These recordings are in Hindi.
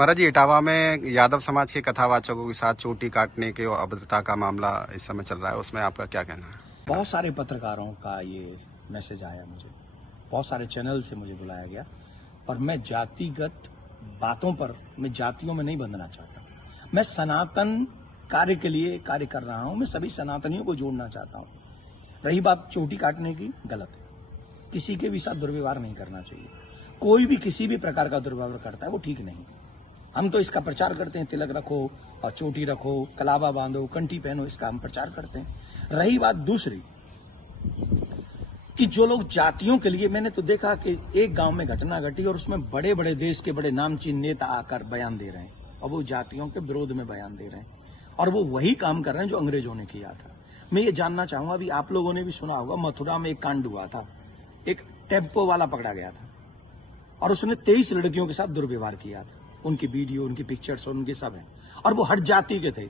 महाराज जी, इटावा में यादव समाज के कथावाचकों के साथ चोटी काटने के अभद्रता का मामला इस समय चल रहा है, उसमें आपका क्या कहना है? बहुत सारे पत्रकारों का ये मैसेज आया मुझे, बहुत सारे चैनल से मुझे बुलाया गया, और मैं जातिगत बातों पर, मैं जातियों में नहीं बंधना चाहता। मैं सनातन कार्य के लिए कार्य कर रहा हूं, मैं सभी सनातनियों को जोड़ना चाहता हूं। रही बात चोटी काटने की, गलत है। किसी के भी साथ दुर्व्यवहार नहीं करना चाहिए। कोई भी किसी भी प्रकार का दुर्व्यवहार करता है वो ठीक नहीं। हम तो इसका प्रचार करते हैं, तिलक रखो और चोटी रखो, कलावा बांधो, कंठी पहनो, इसका हम प्रचार करते हैं। रही बात दूसरी कि जो लोग जातियों के लिए, मैंने तो देखा कि एक गांव में घटना घटी और उसमें बड़े बड़े देश के बड़े नामचीन नेता आकर बयान दे रहे हैं और वो जातियों के विरोध में बयान दे रहे हैं, और वो वही काम कर रहे हैं जो अंग्रेजों ने किया था। मैं ये जानना चाहूंगा, अभी आप लोगों ने भी सुना होगा, मथुरा में एक कांड हुआ था, एक टेम्पो वाला पकड़ा गया था और उसने 23 लड़कियों के साथ दुर्व्यवहार किया था। उनकी वीडियो, उनकी पिक्चर्स और उनके सब हैं, और वो हट जाति के थे।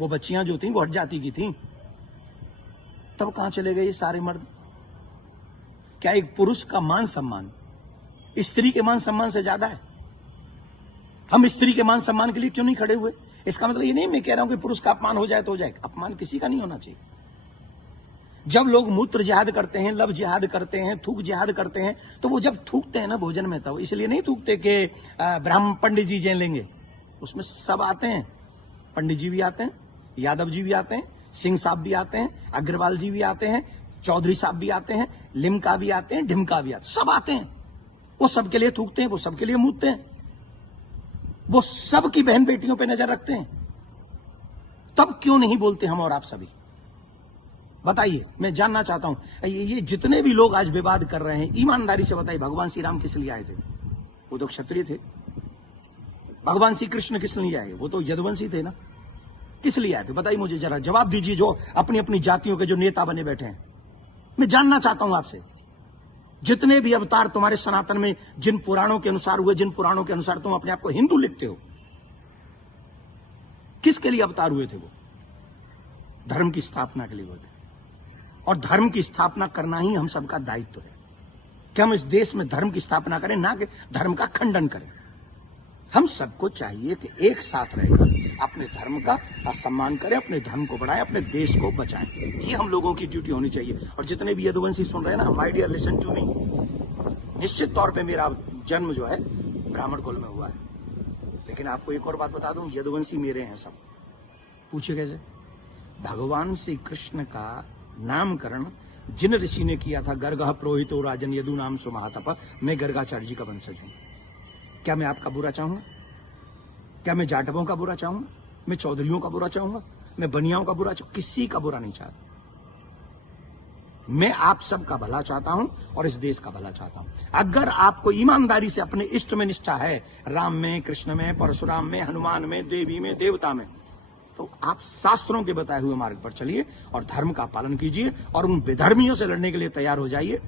वो बच्चियां जो थी वो हट जाति की थी। तब कहां चले गए ये सारे मर्द? क्या एक पुरुष का मान सम्मान स्त्री के मान सम्मान से ज्यादा है? हम स्त्री के मान सम्मान के लिए क्यों नहीं खड़े हुए? इसका मतलब ये नहीं मैं कह रहा हूं कि पुरुष का अपमान हो जाए तो हो जाए, अपमान किसी का नहीं होना चाहिए। जब लोग मूत्र जिहाद करते हैं, लब जिहाद करते हैं, थूक जिहाद करते हैं, तो वो जब थूकते हैं ना भोजन में, तब इसलिए नहीं थूकते कि ब्राह्मण पंडित जी जय लेंगे। उसमें सब आते हैं, पंडित जी भी आते हैं, यादव जी भी आते हैं, सिंह साहब भी आते हैं, अग्रवाल जी भी आते हैं, चौधरी साहब भी आते हैं, लिमका भी आते हैं, ढिमका भी आते हैं, सब आते हैं। वो सबके लिए थूकते हैं, वो सबके लिए मूतते हैं, वो सबकी बहन बेटियों पर नजर रखते हैं। तब क्यों नहीं बोलते हम और आप सभी? बताइए, मैं जानना चाहता हूं। ये जितने भी लोग आज विवाद कर रहे हैं, ईमानदारी से बताइए, भगवान श्री राम किस लिए आए थे? वो तो क्षत्रिय थे। भगवान श्री कृष्ण किस लिए आए? वो तो यदुवंशी थे ना। किस लिए आए थे? बताइए मुझे, जरा जवाब दीजिए, जो अपनी अपनी जातियों के जो नेता बने बैठे हैं। मैं जानना चाहता हूं आपसे, जितने भी अवतार तुम्हारे सनातन में जिन पुराणों के अनुसार हुए, जिन पुराणों के अनुसार तुम अपने आप को हिंदू लिखते हो, किसके लिए अवतार हुए थे? वो धर्म की स्थापना के लिए हुए थे, और धर्म की स्थापना करना ही हम सबका दायित्व है कि हम इस देश में धर्म की स्थापना करें, ना कि धर्म का खंडन करें। हम सबको चाहिए कि एक साथ रहकर अपने धर्म का सम्मान करें, अपने धर्म को बढ़ाएं, अपने देश को बचाएं। ये हम लोगों की ड्यूटी होनी चाहिए। और जितने भी यदुवंशी सुन रहे हैं ना, my dear, listen to me. निश्चित तौर पे मेरा जन्म जो है ब्राह्मण कुल में हुआ है, लेकिन आपको एक और बात बता दूं, यदुवंशी मेरे हैं सब। पूछिए कैसे? भगवान श्री कृष्ण का नामकरण जिन ऋषि ने किया था, गर्गः पुरोहितो राजन यदु नाम सुमहातप, मैं गर्गाचार्य जी का वंशज हूं। क्या मैं आपका बुरा चाहूंगा? क्या मैं जाटवों का बुरा चाहूंगा? मैं चौधरियों का बुरा चाहूंगा? मैं बनियाओं का बुरा चाहूंगा? किसी का बुरा नहीं चाहता। मैं आप सबका भला चाहता हूं और इस देश का भला चाहता हूं। अगर आपको ईमानदारी से अपने इष्ट में निष्ठा है, राम में, कृष्ण में, परशुराम में, हनुमान में, देवी में, देवता में, तो आप शास्त्रों के बताए हुए मार्ग पर चलिए और धर्म का पालन कीजिए, और उन विधर्मियों से लड़ने के लिए तैयार हो जाइए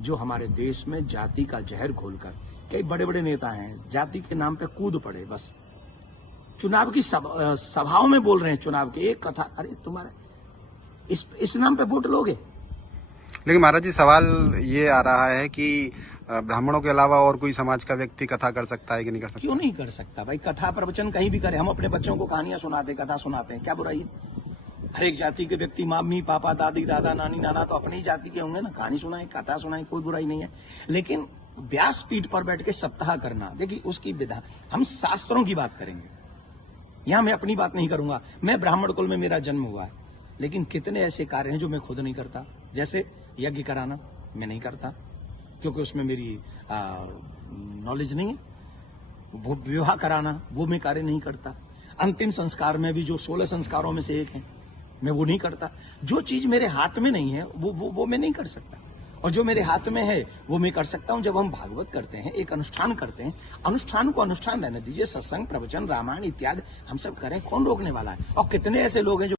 जो हमारे देश में जाति का जहर घोलकर, कई बड़े बड़े नेता हैं, जाति के नाम पे कूद पड़े। बस चुनाव की सभाओं में बोल रहे हैं, चुनाव के एक कथा, अरे तुम्हारे इस नाम पे वोट लोगे? लेकिन महाराज जी, सवाल ये आ रहा है कि ब्राह्मणों के अलावा और कोई समाज का व्यक्ति कथा कर सकता है कि नहीं कर सकता? क्यों नहीं कर सकता भाई? कथा प्रवचन कहीं भी करे। हम अपने बच्चों को कहानियां सुनाते, कथा सुनाते हैं, क्या बुराई है? हर एक जाति के व्यक्ति, मम्मी पापा, दादी दादा, नानी नाना तो अपनी ही जाति के होंगे ना। कहानी सुनाए, कथा सुनाए, कोई बुराई नहीं है। लेकिन व्यासपीठ पर बैठ के सप्ताह करना, देखिए उसकी विधा, हम शास्त्रों की बात करेंगे। यहां मैं अपनी बात नहीं करूंगा। मैं ब्राह्मण कुल में मेरा जन्म हुआ है, लेकिन कितने ऐसे कार्य हैं जो मैं खुद नहीं करता। जैसे यज्ञ कराना मैं नहीं करता, क्योंकि उसमें मेरी नॉलेज नहीं है। विवाह कराना वो मैं कार्य नहीं करता। अंतिम संस्कार में भी जो 16 संस्कारों में से एक है, मैं वो नहीं करता। जो चीज मेरे हाथ में नहीं है वो मैं नहीं कर सकता, और जो मेरे हाथ में है वो मैं कर सकता हूं। जब हम भागवत करते हैं, एक अनुष्ठान करते हैं, अनुष्ठान को अनुष्ठान रहने दीजिए। सत्संग, प्रवचन, रामायण इत्यादि हम सब करें, कौन रोकने वाला है? और कितने ऐसे लोग हैं जो